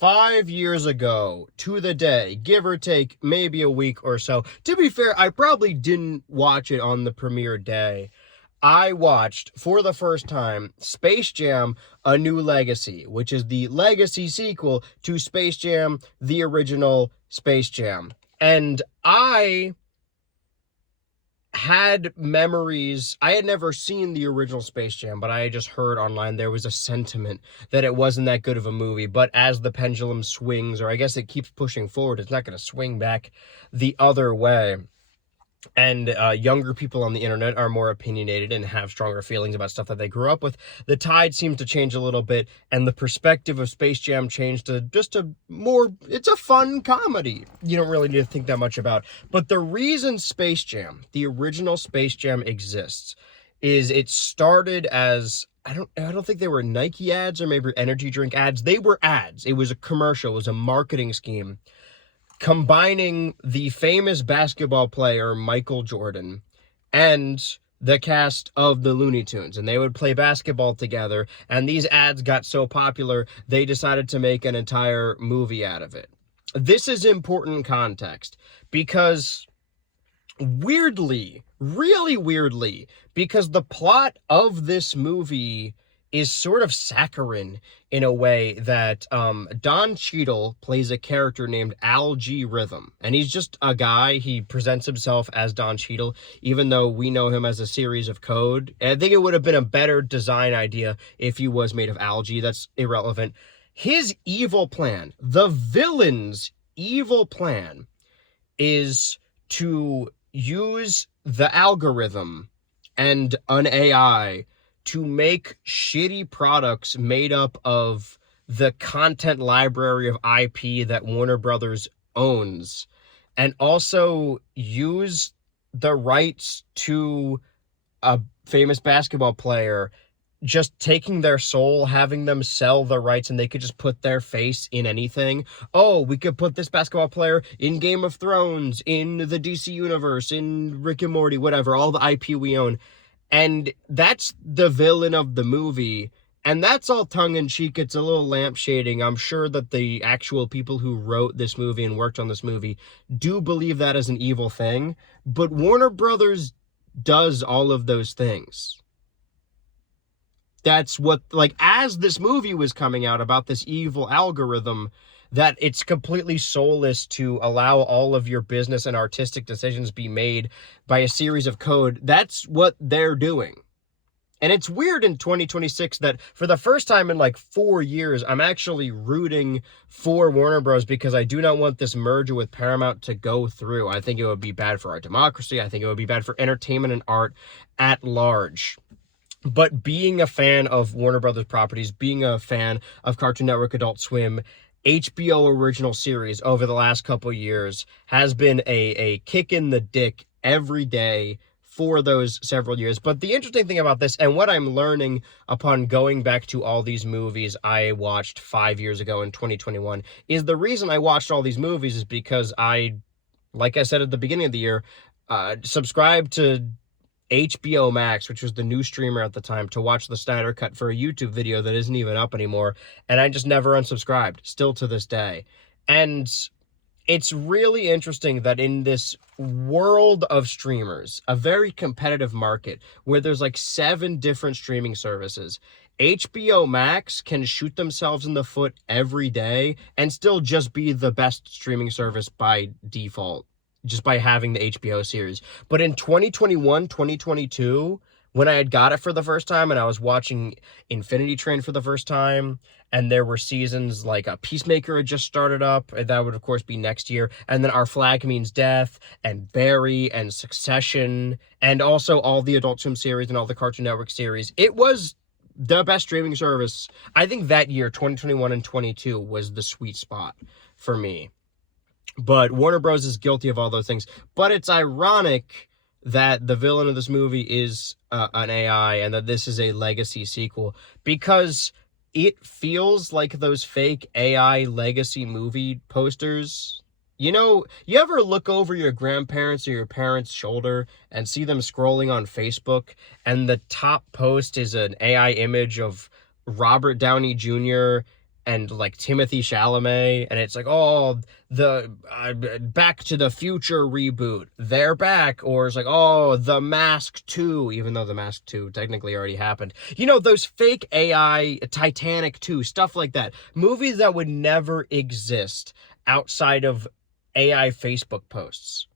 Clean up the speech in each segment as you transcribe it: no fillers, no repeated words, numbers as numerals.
5 years ago to the day, give or take maybe a week or so. To be fair, I probably didn't watch it on the premiere day. I watched, for the first time, Space Jam: A New Legacy, which is the legacy sequel to Space Jam: The Original Space Jam. And I had memories. I had never seen the original Space Jam, but I had just heard online there was a sentiment that it wasn't that good of a movie. But as the pendulum swings, or I guess it keeps pushing forward, it's not going to swing back the other way. And younger people on the internet are more opinionated and have stronger feelings about stuff that they grew up with. The tide seems to change a little bit, and the perspective of Space Jam changed to just it's a fun comedy. You don't really need to think that much about. But the reason Space Jam, the original Space Jam, exists is it started as, I don't think they were Nike ads or maybe energy drink ads. They were ads. It was a commercial. It was a marketing scheme combining the famous basketball player Michael Jordan and the cast of the Looney Tunes, and they would play basketball together, and these ads got so popular they decided to make an entire movie out of it. This is important context because weirdly, really weirdly, because the plot of this movie is sort of saccharine in a way that Don Cheadle plays a character named Al G. Rhythm. And he's just a guy. He presents himself as Don Cheadle, even though we know him as a series of code. And I think it would have been a better design idea if he was made of algae. That's irrelevant. His evil plan, the villain's evil plan, is to use the algorithm and an AI to make shitty products made up of the content library of IP that Warner Brothers owns, and also use the rights to a famous basketball player, just taking their soul, having them sell the rights, and they could just put their face in anything. Oh, we could put this basketball player in Game of Thrones, in the DC universe, in Rick and Morty, whatever, all the IP we own. And that's the villain of the movie. And that's all tongue-in-cheek. It's a little lampshading. I'm sure that the actual people who wrote this movie and worked on this movie do believe that is an evil thing. But Warner Brothers does all of those things. That's what, like, as this movie was coming out about this evil algorithm, that it's completely soulless to allow all of your business and artistic decisions be made by a series of code. That's what they're doing. And it's weird in 2026 that for the first time in like 4 years, I'm actually rooting for Warner Bros. Because I do not want this merger with Paramount to go through. I think it would be bad for our democracy. I think it would be bad for entertainment and art at large. But being a fan of Warner Brothers properties, being a fan of Cartoon Network, Adult Swim, HBO original series over the last couple years has been a kick in the dick every day for those several years. But the interesting thing about this, and what I'm learning upon going back to all these movies I watched 5 years ago in 2021, is the reason I watched all these movies is because I, like I said at the beginning of the year, subscribed to HBO Max, which was the new streamer at the time, to watch the Snyder Cut for a YouTube video that isn't even up anymore. And I just never unsubscribed, still to this day. And it's really interesting that in this world of streamers, a very competitive market where there's like 7 different streaming services, HBO Max can shoot themselves in the foot every day and still just be the best streaming service by default, just by having the HBO series. But in 2021, 2022, when I had got it for the first time and I was watching Infinity Train for the first time, and there were seasons like Peacemaker had just started up, and that would of course be next year, and then Our Flag Means Death, and Barry, and Succession, and also all the Adult Swim series and all the Cartoon Network series, it was the best streaming service. I think that year, 2021 and 22, was the sweet spot for me. But Warner Bros. Is guilty of all those things. But it's ironic that the villain of this movie is an AI and that this is a legacy sequel, because it feels like those fake AI legacy movie posters. You know, you ever look over your grandparents' or your parents' shoulder and see them scrolling on Facebook, and the top post is an AI image of Robert Downey Jr. and like Timothy Chalamet, and it's like, oh, the Back to the Future reboot, they're back. Or it's like, oh, The Mask 2, even though The Mask 2 technically already happened. You know, those fake AI, Titanic 2, stuff like that. Movies that would never exist outside of AI Facebook posts.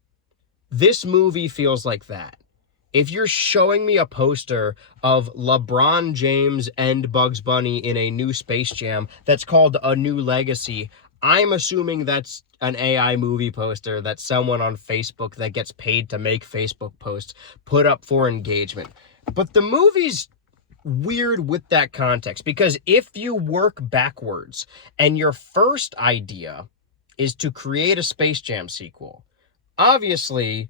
This movie feels like that. If you're showing me a poster of LeBron James and Bugs Bunny in a new Space Jam that's called A New Legacy, I'm assuming that's an AI movie poster that someone on Facebook that gets paid to make Facebook posts put up for engagement. But the movie's weird with that context, because if you work backwards and your first idea is to create a Space Jam sequel, obviously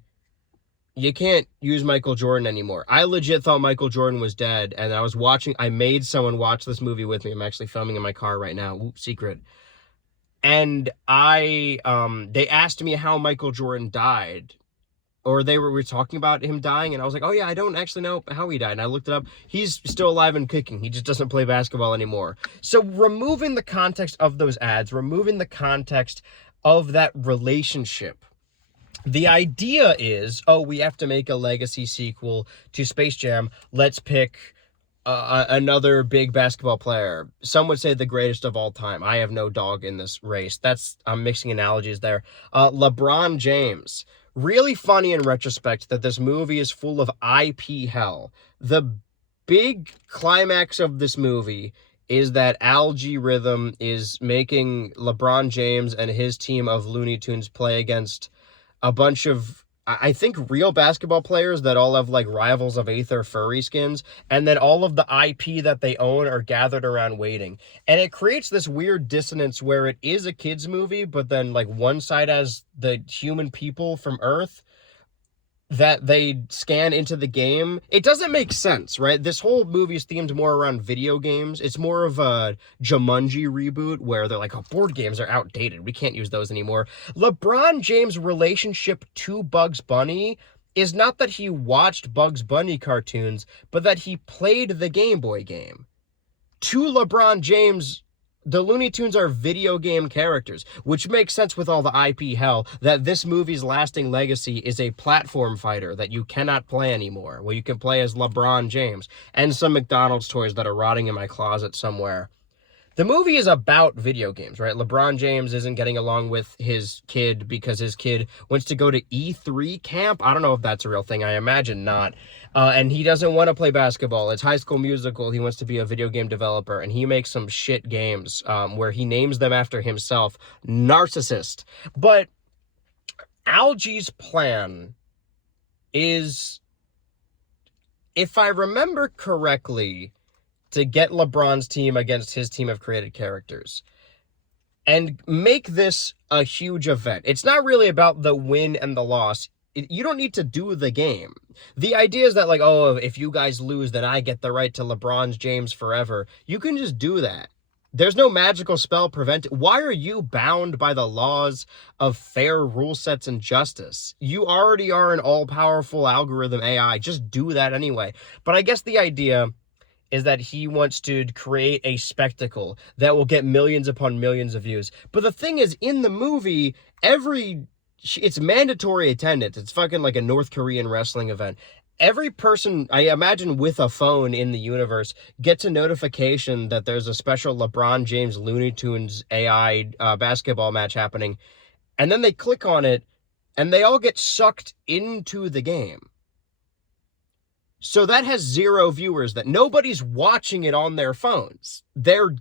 you can't use Michael Jordan anymore. I legit thought Michael Jordan was dead, and I made someone watch this movie with me. I'm actually filming in my car right now. Ooh, secret. And they asked me how Michael Jordan died, or we were talking about him dying, and I was like, oh yeah, I don't actually know how he died. And I looked it up. He's still alive and kicking. He just doesn't play basketball anymore. So removing the context of those ads, removing the context of that relationship, the idea is, oh, we have to make a legacy sequel to Space Jam. Let's pick another big basketball player. Some would say the greatest of all time. I have no dog in this race. I'm mixing analogies there. LeBron James. Really funny in retrospect that this movie is full of IP hell. The big climax of this movie is that Algae Rhythm is making LeBron James and his team of Looney Tunes play against a bunch of, I think, real basketball players that all have like Rivals of Aether furry skins, and then all of the IP that they own are gathered around waiting. And it creates this weird dissonance where it is a kid's movie, but then like one side has the human people from Earth that they scan into the game. It doesn't make sense, right? This whole movie is themed more around video games. It's more of a Jumanji reboot where they're like, oh, board games are outdated. We can't use those anymore. LeBron James' relationship to Bugs Bunny is not that he watched Bugs Bunny cartoons, but that he played the Game Boy game. To LeBron James, the Looney Tunes are video game characters, which makes sense with all the IP hell, that this movie's lasting legacy is a platform fighter that you cannot play anymore, where you can play as LeBron James, and some McDonald's toys that are rotting in my closet somewhere. The movie is about video games, right? LeBron James isn't getting along with his kid because his kid wants to go to E3 camp. I don't know if that's a real thing. I imagine not. And he doesn't want to play basketball. It's High School Musical. He wants to be a video game developer, and he makes some shit games where he names them after himself. Narcissist. But Algae's plan is, if I remember correctly, to get LeBron's team against his team of created characters and make this a huge event. It's not really about the win and the loss. You don't need to do the game. The idea is that, like, oh, if you guys lose, then I get the right to LeBron James forever. You can just do that. There's no magical spell prevent it. Why are you bound by the laws of fair rule sets and justice? You already are an all-powerful algorithm AI. Just do that anyway. But I guess the idea is that he wants to create a spectacle that will get millions upon millions of views. But the thing is, in the movie, it's mandatory attendance. It's fucking like a North Korean wrestling event. Every person, I imagine, with a phone in the universe gets a notification that there's a special LeBron James Looney Tunes AI basketball match happening. And then they click on it, and they all get sucked into the game. So that has 0 viewers, that nobody's watching it on their phones. They're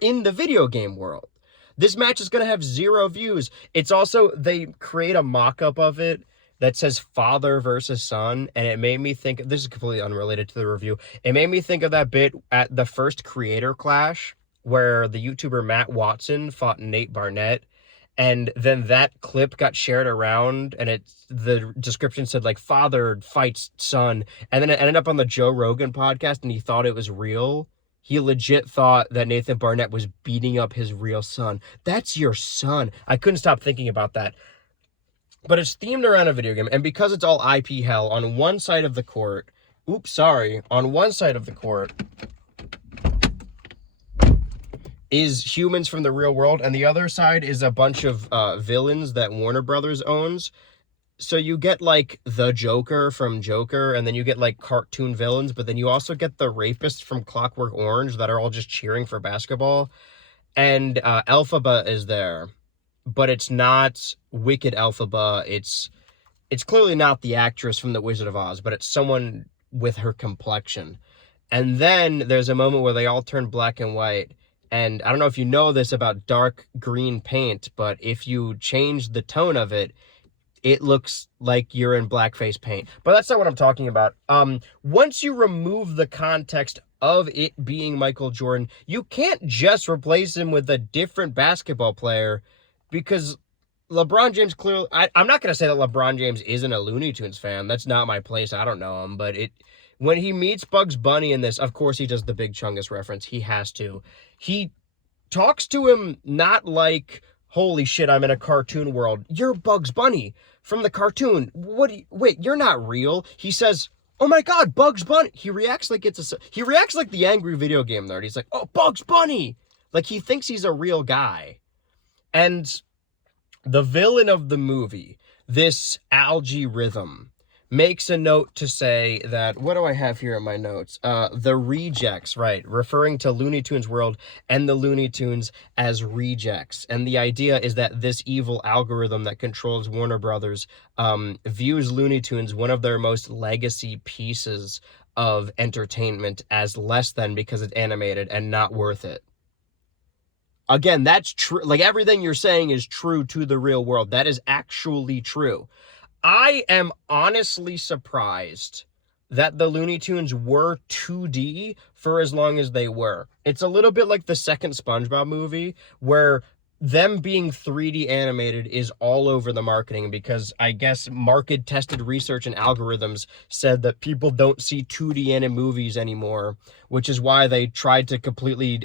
in the video game world. This match is going to have 0 views. It's also, they create a mock-up of it that says father versus son, and it made me think, this is completely unrelated to the review, it made me think of that bit at the first Creator Clash where the YouTuber Matt Watson fought Nate Barnett. And then that clip got shared around, and the description said, like, father fights son. And then it ended up on the Joe Rogan podcast, and he thought it was real. He legit thought that Nathan Barnett was beating up his real son. That's your son. I couldn't stop thinking about that. But it's themed around a video game, and because it's all IP hell, on one side of the court, is humans from the real world, and the other side is a bunch of villains that Warner Brothers owns. So you get like the Joker from Joker, and then you get like cartoon villains, but then you also get the rapists from Clockwork Orange that are all just cheering for basketball. And Elphaba is there, but it's not Wicked Elphaba. It's clearly not the actress from The Wizard of Oz, but it's someone with her complexion. And then there's a moment where they all turn black and white. And I don't know if you know this about dark green paint, but if you change the tone of it, it looks like you're in blackface paint. But that's not what I'm talking about. Once you remove the context of it being Michael Jordan, you can't just replace him with a different basketball player, because LeBron James clearly... I'm not going to say that LeBron James isn't a Looney Tunes fan. That's not my place. I don't know him. But when he meets Bugs Bunny in this, of course he does the Big Chungus reference. He has to. He talks to him not like, holy shit, I'm in a cartoon world. You're Bugs Bunny from the cartoon. Wait, you're not real. He says, oh my God, Bugs Bunny. He reacts like he reacts like the angry video game nerd. He's like, oh, Bugs Bunny. Like he thinks he's a real guy. And the villain of the movie, this algae rhythm, makes a note to say that, what do I have here in my notes? The rejects, right, referring to Looney Tunes World and the Looney Tunes as rejects. And the idea is that this evil algorithm that controls Warner Brothers views Looney Tunes, one of their most legacy pieces of entertainment, as less than because it's animated and not worth it. Again, that's true. Like, everything you're saying is true to the real world. That is actually true. I am honestly surprised that the Looney Tunes were 2D for as long as they were. It's a little bit like the second SpongeBob movie, where them being 3D animated is all over the marketing, because I guess market-tested research and algorithms said that people don't see 2D anime movies anymore, which is why they tried to completely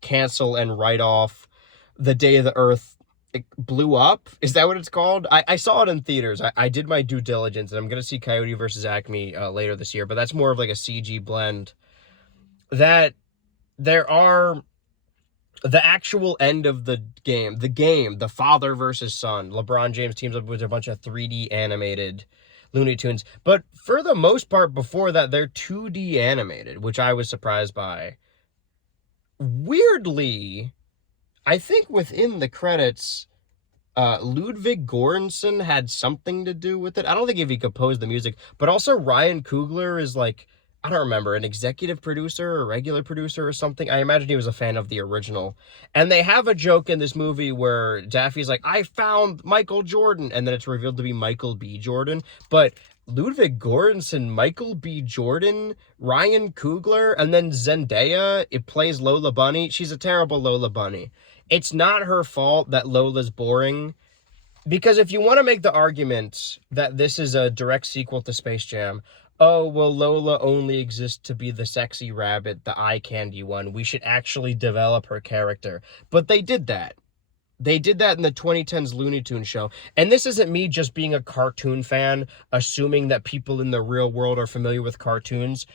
cancel and write off The Day of the Earth It Blew Up. Is that what it's called? I saw it in theaters. I did my due diligence, and I'm going to see Coyote versus Acme later this year, but that's more of like a CG blend. That there are... the actual end of the game, the father versus son. LeBron James teams up with a bunch of 3D animated Looney Tunes. But for the most part, before that, they're 2D animated, which I was surprised by. Weirdly, I think within the credits, Ludwig Göransson had something to do with it. I don't think if he composed the music, but also Ryan Coogler is like, I don't remember, an executive producer or regular producer or something. I imagine he was a fan of the original. And they have a joke in this movie where Daffy's like, I found Michael Jordan. And then it's revealed to be Michael B. Jordan. But Ludwig Göransson, Michael B. Jordan, Ryan Coogler, and then Zendaya, it plays Lola Bunny. She's a terrible Lola Bunny. It's not her fault that Lola's boring. Because if you want to make the argument that this is a direct sequel to Space Jam, oh, well, Lola only exists to be the sexy rabbit, the eye candy one. We should actually develop her character. But they did that. They did that in the 2010s Looney Tunes show. And this isn't me just being a cartoon fan, assuming that people in the real world are familiar with cartoons.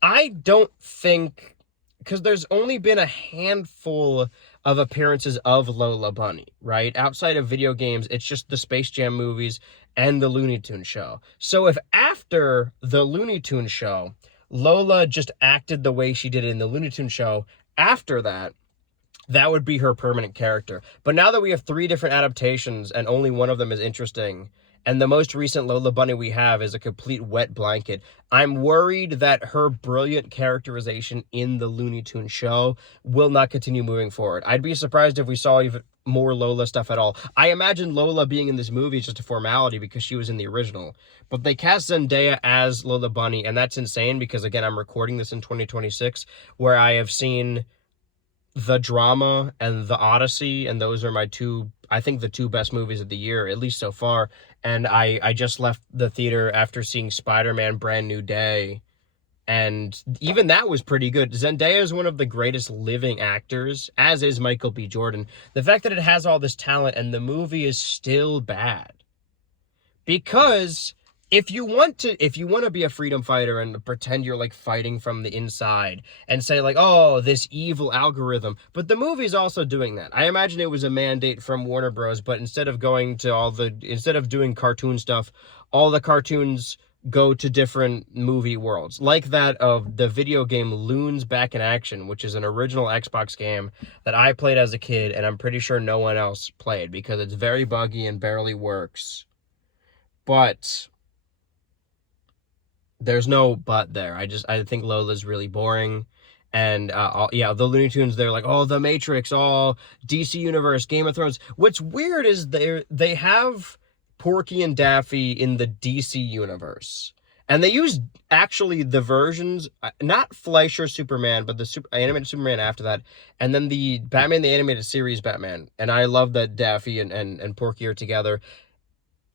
I don't think... because there's only been a handful of appearances of Lola Bunny, right? Outside of video games, it's just the Space Jam movies and the Looney Tunes show. So if after the Looney Tunes show, Lola just acted the way she did in the Looney Tunes show, after that, that would be her permanent character. But now that we have 3 different adaptations and only one of them is interesting, and the most recent Lola Bunny we have is a complete wet blanket, I'm worried that her brilliant characterization in the Looney Tunes show will not continue moving forward. I'd be surprised if we saw even more Lola stuff at all. I imagine Lola being in this movie is just a formality because she was in the original. But they cast Zendaya as Lola Bunny, and that's insane because, again, I'm recording this in 2026, where I have seen The Drama and The Odyssey, and those are my I think the 2 best movies of the year, at least so far. And I just left the theater after seeing Spider-Man Brand New Day, and even that was pretty good. Zendaya is one of the greatest living actors, as is Michael B. Jordan. The fact that it has all this talent and the movie is still bad, because if you want to be a freedom fighter and pretend you're like fighting from the inside and say like, oh, this evil algorithm, but the movie's also doing that. I imagine it was a mandate from Warner Bros, but instead of doing cartoon stuff, all the cartoons go to different movie worlds, like that of the video game Loons Back in Action, which is an original Xbox game that I played as a kid, and I'm pretty sure no one else played because it's very buggy and barely works. But there's no but there. I think Lola's really boring. And yeah, the Looney Tunes, they're like, oh, The Matrix, oh, DC Universe, Game of Thrones. What's weird is they have Porky and Daffy in the DC Universe. And they use actually the versions, not Fleischer Superman, but the animated Superman after that. And then the Batman, the animated series Batman. And I love that Daffy and Porky are together.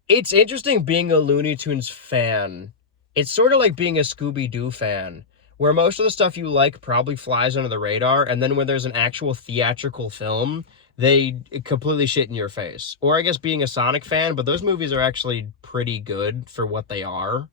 It's interesting being a Looney Tunes fan. It's sort of like being a Scooby-Doo fan, where most of the stuff you like probably flies under the radar, and then when there's an actual theatrical film, they completely shit in your face. Or I guess being a Sonic fan, but those movies are actually pretty good for what they are.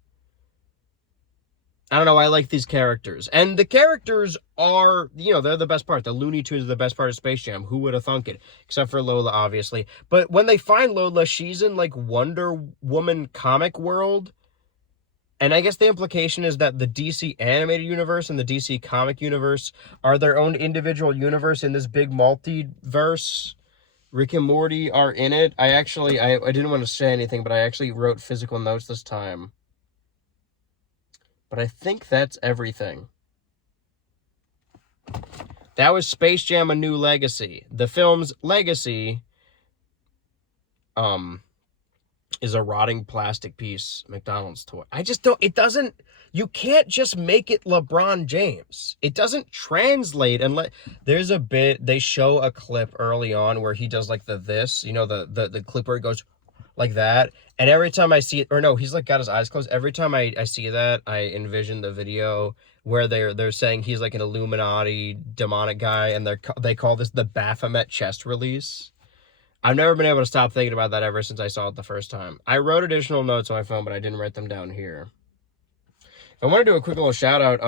I don't know, I like these characters. And the characters are, they're the best part. The Looney Tunes are the best part of Space Jam. Who would have thunk it? Except for Lola, obviously. But when they find Lola, she's in, like, Wonder Woman comic world. And I guess the implication is that the DC animated universe and the DC comic universe are their own individual universe in this big multiverse. Rick and Morty are in it. I didn't want to say anything, but I actually wrote physical notes this time. But I think that's everything. That was Space Jam: A New Legacy. The film's legacy is a rotting plastic piece McDonald's toy. You can't just make it LeBron James. It doesn't translate there's a bit, they show a clip early on where he does like the clip where he goes like that. And every time I see it, or no, he's like got his eyes closed. Every time I see that, I envision the video where they're saying he's like an Illuminati demonic guy, and they call this the Baphomet chest release. I've never been able to stop thinking about that ever since I saw it the first time. I wrote additional notes on my phone, but I didn't write them down here. If I want to do a quick little shout out,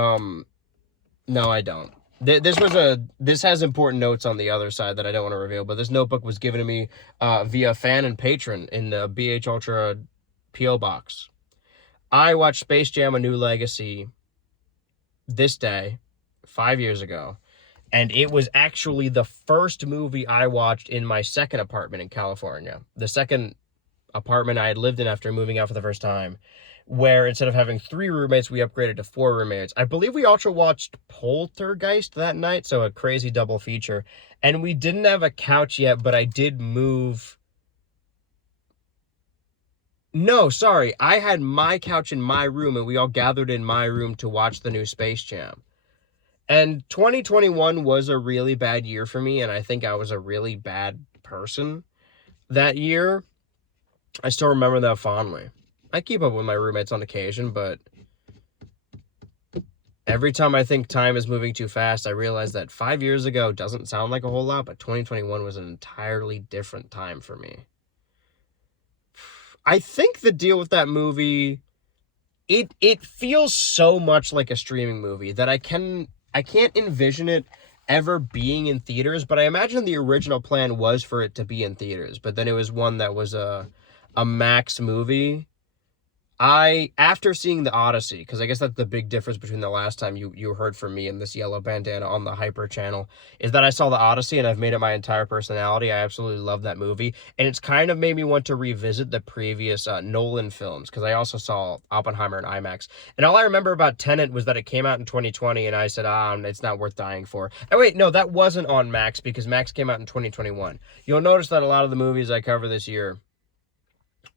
no, I don't. This has important notes on the other side that I don't want to reveal, but this notebook was given to me via fan and patron in the BH Ultra P.O. box. I watched Space Jam: A New Legacy this day, 5 years ago, and it was actually the first movie I watched in my second apartment in California. The second apartment I had lived in after moving out for the first time, where instead of having 3 roommates, we upgraded to 4 roommates. I believe we also watched Poltergeist that night, so a crazy double feature. And we didn't have a couch yet, but I did move. No, sorry. I had my couch in my room, and we all gathered in my room to watch the new Space Jam. And 2021 was a really bad year for me, and I think I was a really bad person that year. I still remember that fondly. I keep up with my roommates on occasion, but every time I think time is moving too fast, I realize that 5 years ago doesn't sound like a whole lot, but 2021 was an entirely different time for me. I think the deal with that movie, it feels so much like a streaming movie that I can't envision it ever being in theaters, but I imagine the original plan was for it to be in theaters, but then it was one that was a Max movie. After seeing the Odyssey, because I guess that's the big difference between the last time you heard from me in this yellow bandana on the Hyper channel, is that I saw the Odyssey and I've made it my entire personality. I absolutely love that movie, and it's kind of made me want to revisit the previous Nolan films, because I also saw Oppenheimer in IMAX, and all I remember about Tenet was that it came out in 2020, and I said, it's not worth dying for. Oh wait, no, that wasn't on Max, because Max came out in 2021. You'll notice that a lot of the movies I cover this year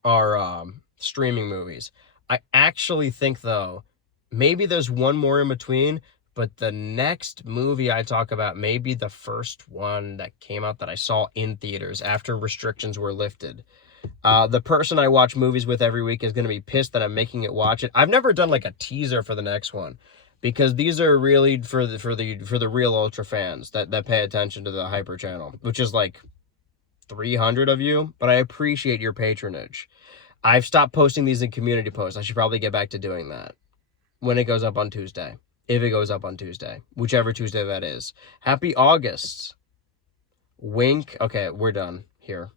are streaming movies. I actually think, though, maybe there's one more in between, but the next movie I talk about may be the first one that came out that I saw in theaters after restrictions were lifted. The person I watch movies with every week is going to be pissed that I'm making it watch it. I've never done like a teaser for the next one, because these are really for the real Ultra fans that pay attention to the Hyper channel, which is like 300 of you, but I appreciate your patronage. I've stopped posting these in community posts. I should probably get back to doing that when it goes up on Tuesday. If it goes up on Tuesday, whichever Tuesday that is. Happy August. Wink. Okay, we're done here.